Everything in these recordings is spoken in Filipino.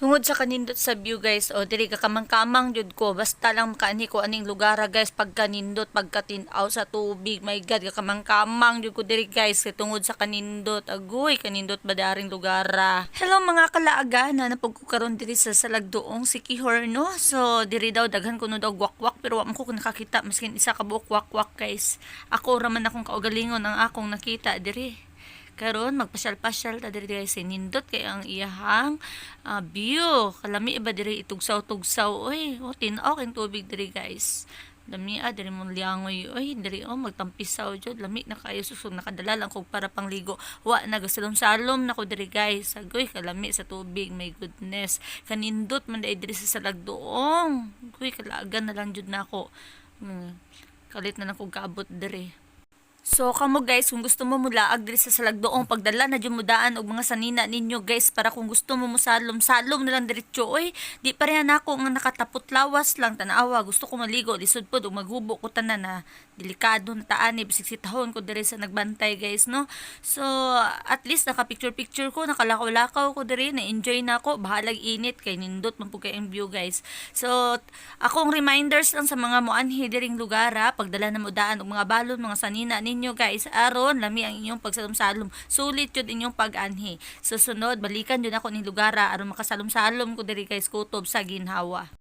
Tungod sa kanindot sa view guys, o diri ka kamang-kamang jud ko, basta lang makaani ko aning lugar guys, pagkanindot, pagkatinaw sa tubig, my god, ka kamang-kamang jud ko diri guys, tungod sa kanindot, agoy, kanindot ba daring lugar. Hello mga kalaagan, na napagkukaroon diri sa Salagdoong Siquijor, no? So, diri daw, daghan ko no daw wakwak, pero wala ko nakakita, maskin isa ka buok wakwak guys. Ako raman akong kaugalingon ang akong nakita diri. Karon magpasyal-pasyal ta diri guys, nindot kay ang iyahang view. Kalami ba diri itugsaw-tugsaw oy. O tin-aw king tubig diri guys. Lami diri mo liangoy oy, diri magtampisaw jud, lami na kayo susog nakadala lang kog para pangligo. Wa nagasalom-salom nako diri guys. Agoy kalami sa tubig, my goodness. Kanindot man diri sa Salagdoong. Agoy kalaagan na lang jud nako. Kalit na lang kog kaabot diri. So kamo guys, kung gusto mo mulaag diri sa Salagdoong, pagdala na jud mudaan og mga sanina ninyo guys, para kung gusto mo musalom-salom na lang diretso oy. Di pareha nako nga nakatapot lawas lang tanawa, gusto ko maligo lisod pod og maghubo ko tanan na delikado na taani bisig sitahon ko diri sa nagbantay guys, no. So at least naka picture ko, nakalakaw-lakaw ko diri, na enjoy na ako, bahalag init kay nindot man pud kay ang view guys. So akong reminders lang sa mga moanhi diring lugar, pagdala na mudaan og mga balon, mga sanina ninyo guys, aron lami ang inyong pagsalom-salom, sulit yun inyong pag-anhi. Susunod balikan yun ako ning lugar aron makasalom-salom ko diri guys, kutob sa ginhawa.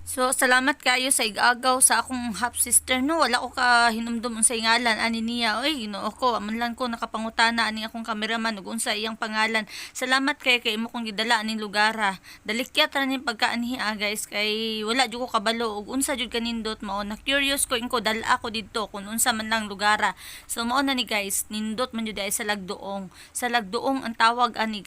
So, salamat kayo sa igagaw sa akong half sister, no. Wala ko ka hinumdum sa ngalan ani niya. Oy, Ginoo ko, aman lang ko nakapangutana ani akong cameraman ug unsa iyang pangalan. Salamat kay imo kong gidala aning lugar. Dalikyat ra ning pagkaanhi guys, kay wala jud ko kabalo ug unsa jud kanindot mao. Na curious ko inko dala ako didto kung unsa man lang lugar. So mao na ni guys, nindot man jud ay sa Salagdoong. Salagdoong ang tawag ani.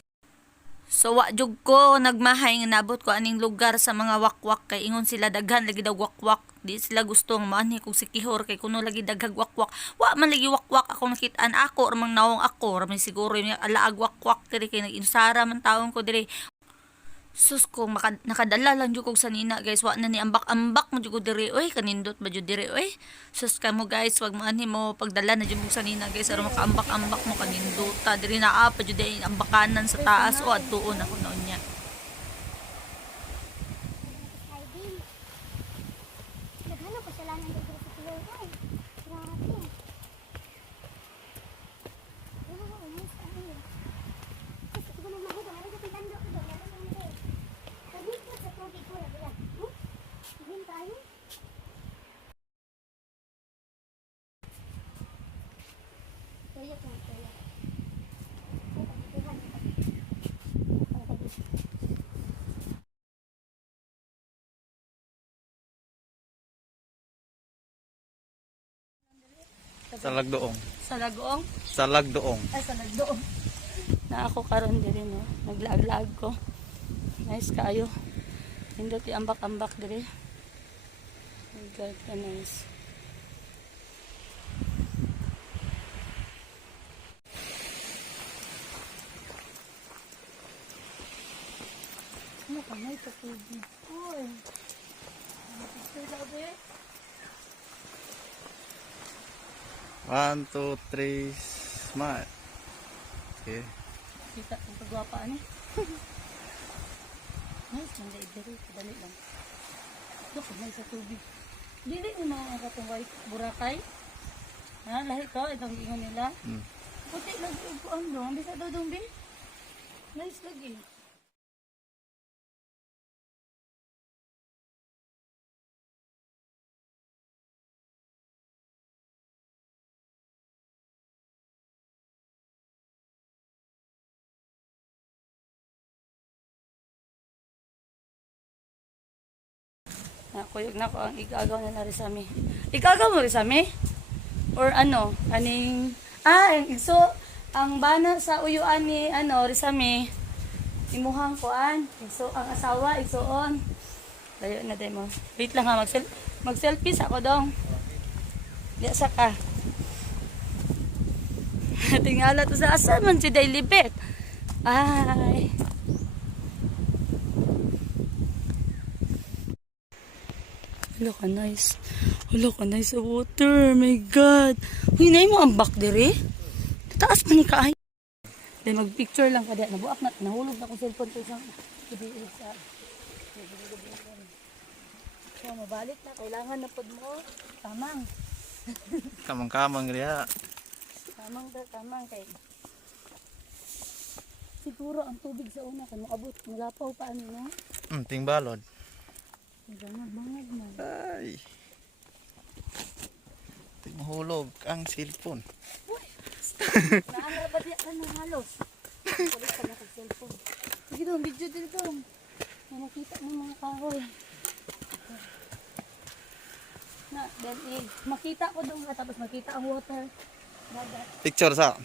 So wa jud ko nagmahay nga nabot ko aning lugar sa mga wakwak, kay ingon sila daghan lagi daw wakwak. Di sila gustong manhi kog Siquijor kay kuno lagi daghag wakwak. Wa man lagi wakwak ako nakit-an, ako ramang nawong ako ramay siguro yung alaag wakwak diri kay nag-insara man taon ko diri. Sus ko nakadala lang jud kog sanina guys, wa na ni ambak-ambak mo jud ko diri oy, kanindot ba jud diri oy. Sus kamo guys, wag manhi mo pagdala na jud mo sanina guys, aron makaambak-ambak mo kanindota diri naa pa jud ay ambakanan sa taas o adtuon ako noon niya. Salagdoong. Salagdoong? Salagdoong. Ay, Salagdoong. Na ako karon diri no, naglaag-laag ko. Nice kayo. Hindot ambak-ambak diri. My God, ka nice. Ano ka may tubig? Uy. Ano sabi? 1, 2, 3, smile. Okay. Kita ang pagwapa ni. Nice, manday diri, dali lang. Look, may sa tubig. Dili ni mga katong white Boracay. Ha, lahi ko itong ingon nila. Puti lagi ug kuan dong, bisa daw dong bi. Nice lagi. Nakuyog na ko ang igagaw na Risami. Igagaw mo Risami? Or ano? Kaning... so, ang bana sa uyuan ni Risami, imuhang kuan. So, ang asawa, igsuon. Layo na din mo. Wait lang ha, mag-selfie sa ako dong. Diya sa ka. Tingala to sa asa man si Daily Bet. Ay... Hello ka nice. Hello ka nice sa water. My God. Hinay mo ang back diri. Taas man ni kaay. Dahil mag-picture lang ka diya. Nabuak na. Nahulog na akong cellphone ko sa Ibiig sa so, mabalik na. Kailangan na pod mo. Tamang. Kamang-kamang riya. Tamang kay. Siguro ang tubig sa una kung maabot. Magapaw pa ano no? Tingbalod. Bangag man. Ay. Mahulog ang cellphone. Naangra ba diya ka ng halos? Kulit ka na cellphone. Sige dong, video dito dong. May nakita ng mga kahoy. Na, then makita ko dong tapos makita ang water. Dagat. Picture sa.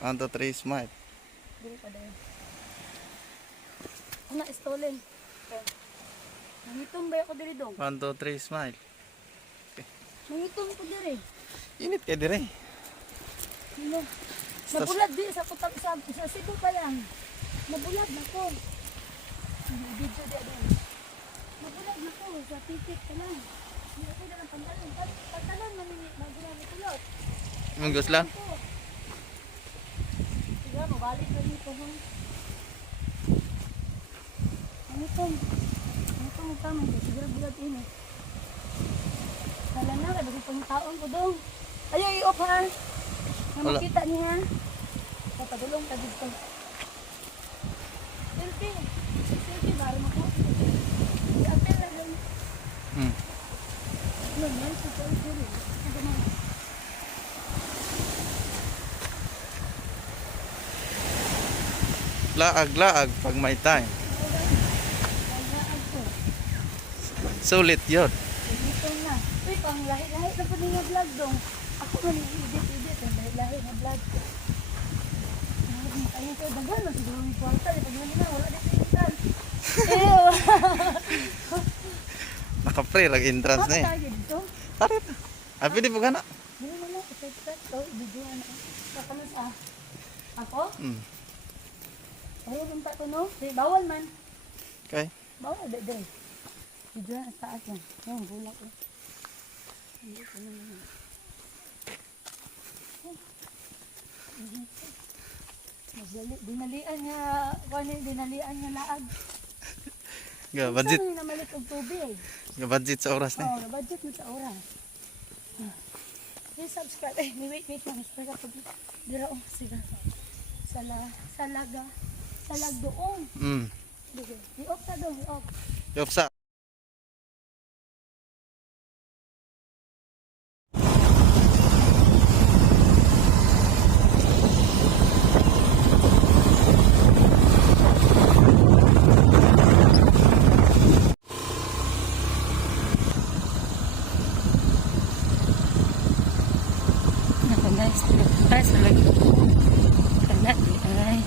1, 2, 3, smile. Dili pa dayon. Una, stolen. Nangitong ba ako diri dong? 1, 2, 3, smile. Nangitong ko diri. Init kay dire. Sino? Nabulad di sa kutap sa Cebu pa lang. Nabulad na ko. Video di din. Nabulad na ko sa titik pa lang. Hindi ako na lang pantalon. Pantalon maninit na ginamit kulot. Munggos lang. Sige, mabalik na dito ha. Nangitong. Nangitong ang kamay. Siguro bulad init. Kala na, kaya bagay pang taon ko dong. Ayaw i-off ha. Na Wala. makita niya. Papadulong ka dito. Selfie. Selfie, bari mo ko. I-apel na dun. Yun, yan. Selfie. Ano na? Laag-laag pag may time. Lagaan ko. Sulit yun. Dito na. Uy, pang lahi-lahi na po niya vlog dong. Ako man i-edit. Ang lahi-lahi na vlog. Ayun ko, dagan na siguro yung kwarta. Pag na, wala dito yung tan. Ew! Naka-free lang entrance na eh. Tayo dito. Tarit. Ah, pwede po gana. Dili na lang. Ito, video na. Kakamas ah. Ako? Ayaw yung tato no? Bawal man. Okay. Bawal, dede. Video na sa taas yan. Yung bulak eh. Hindi ko naman. Dinalian niya, dinalian niya laag. Budget. Saan na malit og tubig? Budget sa oras na. Oo, budget mo sa oras. Please subscribe. Eh, wait. Subscribe ka pag dira oh, sige. Salag doon. Sige. I-off ka doon, i-off. Yopsa. Nako guys, salag. Kana di ay.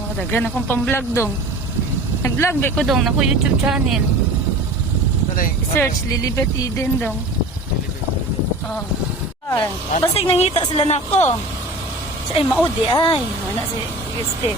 Oh, daghan akong pang-vlog dong. Nag-vlog ba ko dong, ako YouTube channel. Search Lilibet Eden dong. Oh. Ay, basig nangita sila nako. Ay maudi ay, wala si Christy.